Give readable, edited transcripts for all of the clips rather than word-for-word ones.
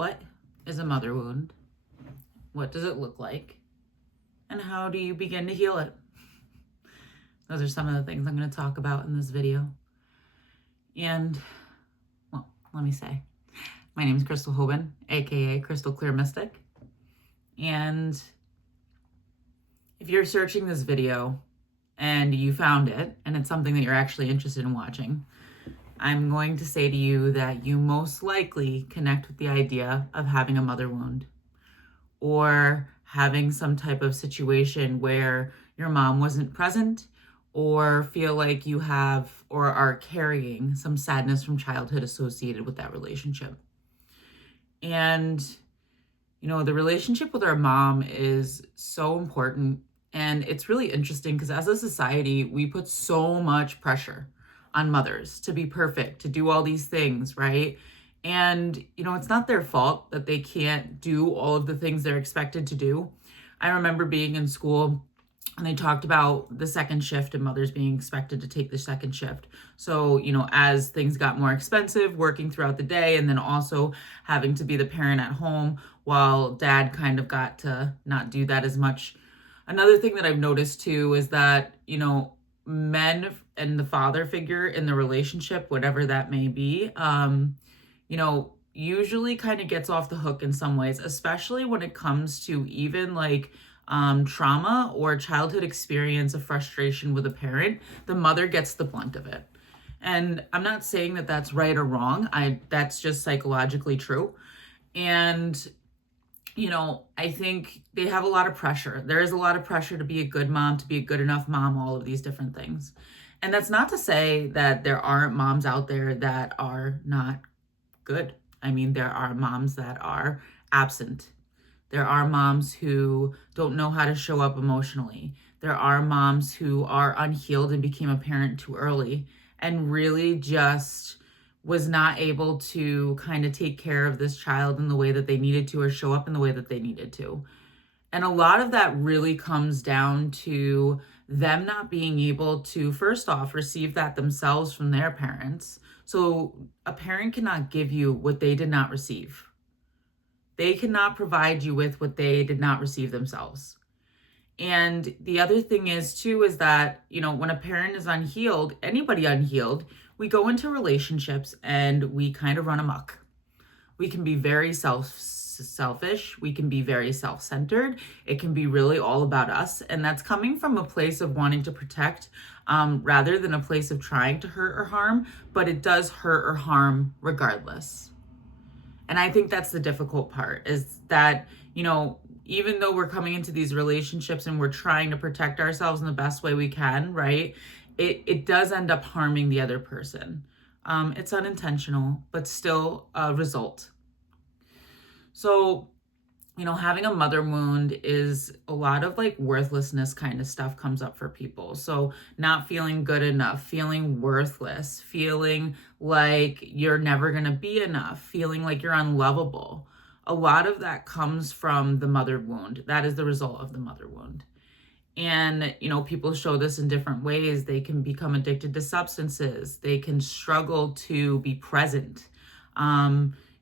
What is a mother wound? What does it look like? And how do you begin to heal it? Those are some of the things I'm going to talk about in this video. And, well, let me say, my name is Crystal Hoban, aka Crystal Clear Mystic. And if you're searching this video and you found it, and it's something that you're actually interested in watching, I'm going to say to you that you most likely connect with the idea of having a mother wound or having some type of situation where your mom wasn't present, or feel like you have or are carrying some sadness from childhood associated with that relationship. And, you know, the relationship with our mom is so important. And it's really interesting because as a society, we put so much pressure on mothers to be perfect, to do all these things, right? And, you know, it's not their fault that they can't do all of the things they're expected to do. I remember being in school and they talked about the second shift and mothers being expected to take the second shift. So, you know, as things got more expensive, working throughout the day, and then also having to be the parent at home while dad kind of got to not do that as much. Another thing that I've noticed too is that, you know, men and the father figure in the relationship, whatever that may be, you know, usually kind of gets off the hook in some ways, especially when it comes to even like trauma or childhood experience of frustration with a parent. The mother gets the blunt of it. And I'm not saying that that's right or wrong. That's just psychologically true. And, you know, I think they have a lot of pressure. There is a lot of pressure to be a good mom, to be a good enough mom, all of these different things. And that's not to say that there aren't moms out there that are not good. I mean, there are moms that are absent. There are moms who don't know how to show up emotionally. There are moms who are unhealed and became a parent too early and really just was not able to kind of take care of this child in the way that they needed to or show up in the way that they needed to. And a lot of that really comes down to them not being able to, first off, receive that themselves from their parents. So a parent cannot give you what they did not receive. They cannot provide you with what they did not receive themselves. And the other thing is too, is that, you know, when a parent is unhealed, anybody unhealed, we go into relationships and we kind of run amok. We can be very selfish. We can be very self-centered. It can be really all about us. And that's coming from a place of wanting to protect rather than a place of trying to hurt or harm, but it does hurt or harm regardless. And I think that's the difficult part, is that, you know, even though we're coming into these relationships and we're trying to protect ourselves in the best way we can, right? It does end up harming the other person. It's unintentional, but still a result. So, you know, having a mother wound is a lot of like worthlessness kind of stuff comes up for people. So not feeling good enough, feeling worthless, feeling like you're never going to be enough, feeling like you're unlovable. A lot of that comes from the mother wound. That is the result of the mother wound. And, you know, people show this in different ways. They can become addicted to substances. They can struggle to be present.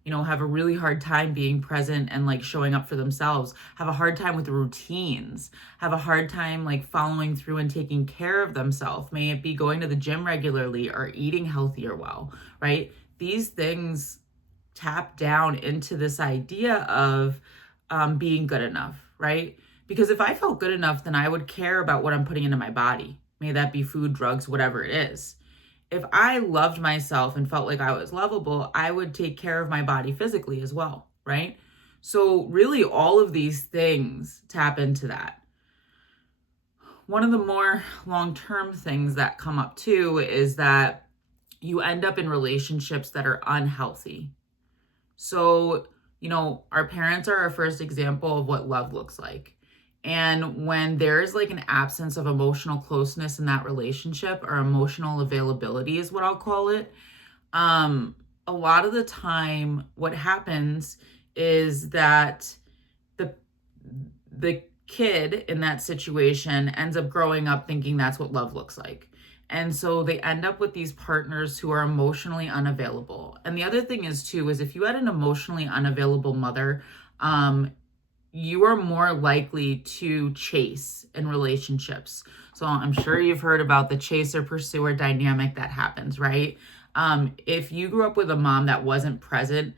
You know, have a really hard time being present and like showing up for themselves, have a hard time with routines, have a hard time like following through and taking care of themselves. May it be going to the gym regularly or eating healthier well, right? These things tap down into this idea of being good enough, right? Because if I felt good enough, then I would care about what I'm putting into my body. May that be food, drugs, whatever it is. If I loved myself and felt like I was lovable, I would take care of my body physically as well, right? So really all of these things tap into that. One of the more long-term things that come up too is that you end up in relationships that are unhealthy. So, you know, our parents are our first example of what love looks like. And when there's like an absence of emotional closeness in that relationship, or emotional availability is what I'll call it, a lot of the time what happens is that the kid in that situation ends up growing up thinking that's what love looks like. And so they end up with these partners who are emotionally unavailable. And the other thing is too, is if you had an emotionally unavailable mother, you are more likely to chase in relationships. So I'm sure you've heard about the chaser pursuer dynamic that happens, right? If you grew up with a mom that wasn't present,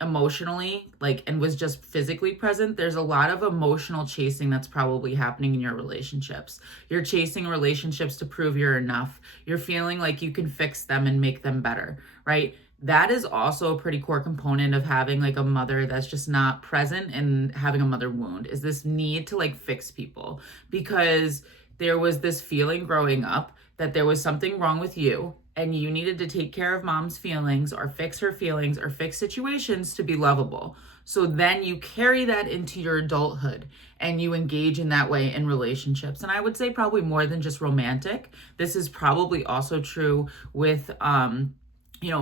emotionally, like, and was just physically present, there's a lot of emotional chasing that's probably happening in your relationships. You're chasing relationships to prove you're enough. You're feeling like you can fix them and make them better, right? That is also a pretty core component of having like a mother that's just not present and having a mother wound, is this need to like fix people, because there was this feeling growing up that there was something wrong with you and you needed to take care of mom's feelings or fix her feelings or fix situations to be lovable. So then you carry that into your adulthood and you engage in that way in relationships. And I would say probably more than just romantic. This is probably also true with,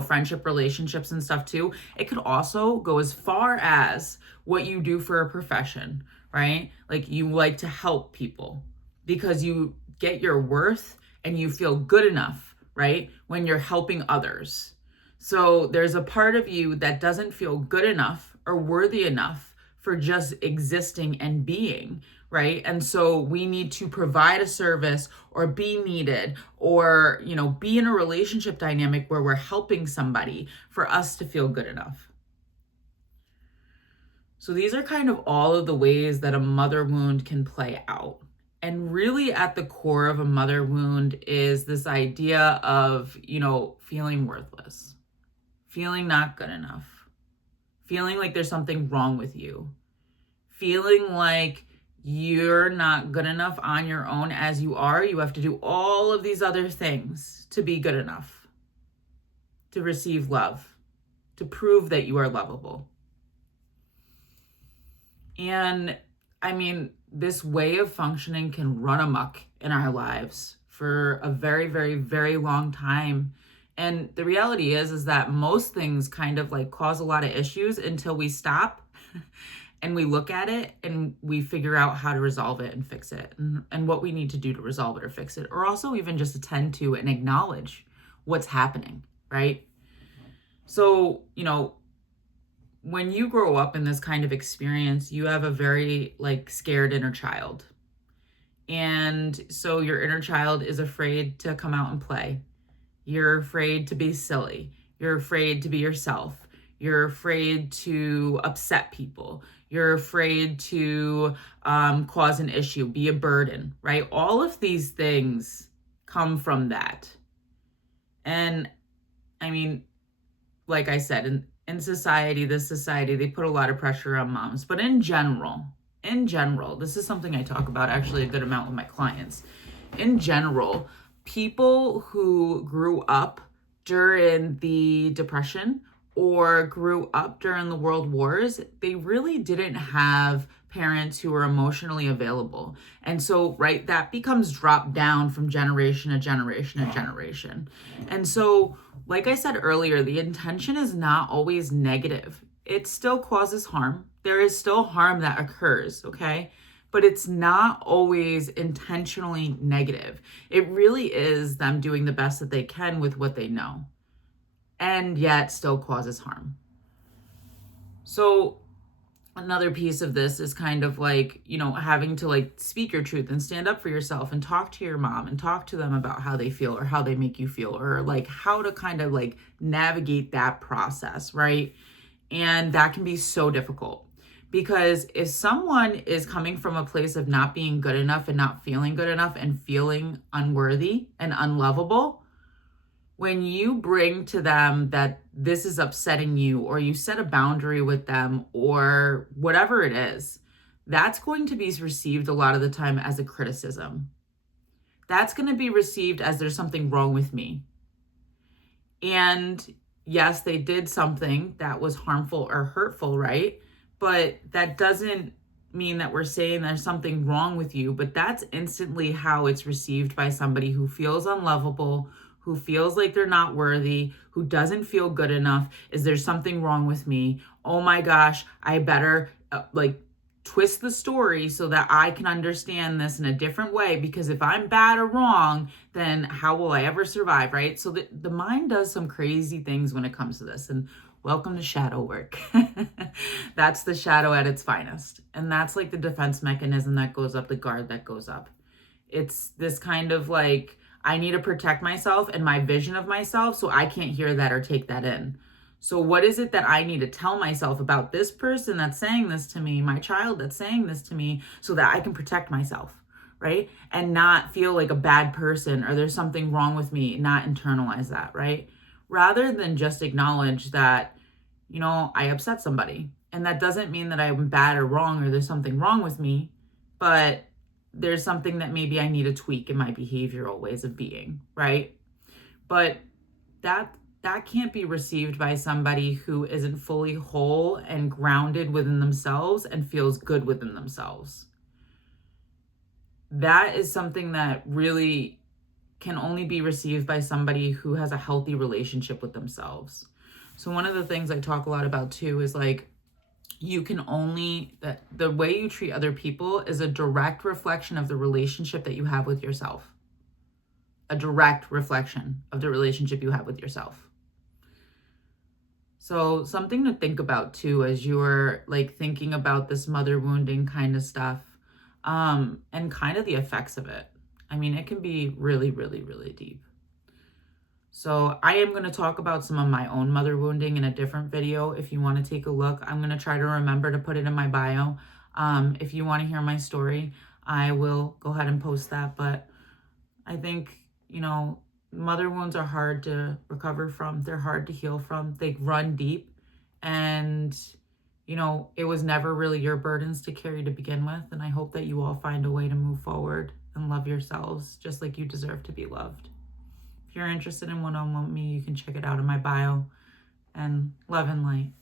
friendship relationships and stuff too. It could also go as far as what you do for a profession, right? Like you like to help people because you get your worth and you feel good enough, right? When you're helping others. So there's a part of you that doesn't feel good enough or worthy enough for just existing and being, right? And so we need to provide a service or be needed or, be in a relationship dynamic where we're helping somebody for us to feel good enough. So these are kind of all of the ways that a mother wound can play out. And really at the core of a mother wound is this idea of, feeling worthless, feeling not good enough, feeling like there's something wrong with you, feeling like you're not good enough on your own as you are. You have to do all of these other things to be good enough, to receive love, to prove that you are lovable. And this way of functioning can run amok in our lives for a very, very, very long time. And the reality is that most things kind of like cause a lot of issues until we stop and we look at it and we figure out how to resolve it and fix it and what we need to do to resolve it or fix it, or also even just attend to and acknowledge what's happening, right? So, when you grow up in this kind of experience, you have a very scared inner child. And so your inner child is afraid to come out and play. You're afraid to be silly. You're afraid to be yourself. You're afraid to upset people. You're afraid to cause an issue, be a burden, right? All of these things come from that. And like I said, in society, they put a lot of pressure on moms. But in general, this is something I talk about actually a good amount with my clients. In general, people who grew up during the Depression or grew up during the World Wars, they really didn't have parents who were emotionally available. And so, right, that becomes dropped down from generation to generation to generation. And so, like I said earlier, the intention is not always negative. It still causes harm. There is still harm that occurs, okay? But it's not always intentionally negative. It really is them doing the best that they can with what they know, and yet still causes harm. So another piece of this is kind of having to speak your truth and stand up for yourself and talk to your mom and talk to them about how they feel or how they make you feel, or how to kind of navigate that process, right? And that can be so difficult, because if someone is coming from a place of not being good enough and not feeling good enough and feeling unworthy and unlovable, when you bring to them that this is upsetting you, or you set a boundary with them, or whatever it is, that's going to be received a lot of the time as a criticism. That's going to be received as there's something wrong with me. And yes, they did something that was harmful or hurtful, right? But that doesn't mean that we're saying there's something wrong with you, but that's instantly how it's received by somebody who feels unlovable, who feels like they're not worthy, who doesn't feel good enough. Is there something wrong with me? Oh my gosh, I better twist the story so that I can understand this in a different way, because if I'm bad or wrong, then how will I ever survive, right? So the mind does some crazy things when it comes to this. And welcome to shadow work. That's the shadow at its finest. And that's like the defense mechanism that goes up, the guard that goes up. It's this kind of like, I need to protect myself and my vision of myself, so I can't hear that or take that in. So what is it that I need to tell myself about this person that's saying this to me, my child that's saying this to me, so that I can protect myself, right? And not feel like a bad person or there's something wrong with me, not internalize that, right? Rather than just acknowledge that, you know, I upset somebody. And that doesn't mean that I'm bad or wrong or there's something wrong with me, but there's something that maybe I need to tweak in my behavioral ways of being, right? But that can't be received by somebody who isn't fully whole and grounded within themselves and feels good within themselves. That is something that really can only be received by somebody who has a healthy relationship with themselves. So one of the things I talk a lot about too is like, you can only, the way you treat other people is a direct reflection of the relationship that you have with yourself. A direct reflection of the relationship you have with yourself. So something to think about too, as you're like thinking about this mother wounding kind of stuff, and kind of the effects of it. I mean, it can be really, really, really deep. So I am going to talk about some of my own mother wounding in a different video. If you want to take a look, I'm going to try to remember to put it in my bio. If you want to hear my story, I will go ahead and post that. But I think, you know, mother wounds are hard to recover from. They're hard to heal from. They run deep. And, you know, it was never really your burdens to carry to begin with. And I hope that you all find a way to move forward and love yourselves just like you deserve to be loved. If you're interested in one-on-one with me, you can check it out in my bio. And love and light.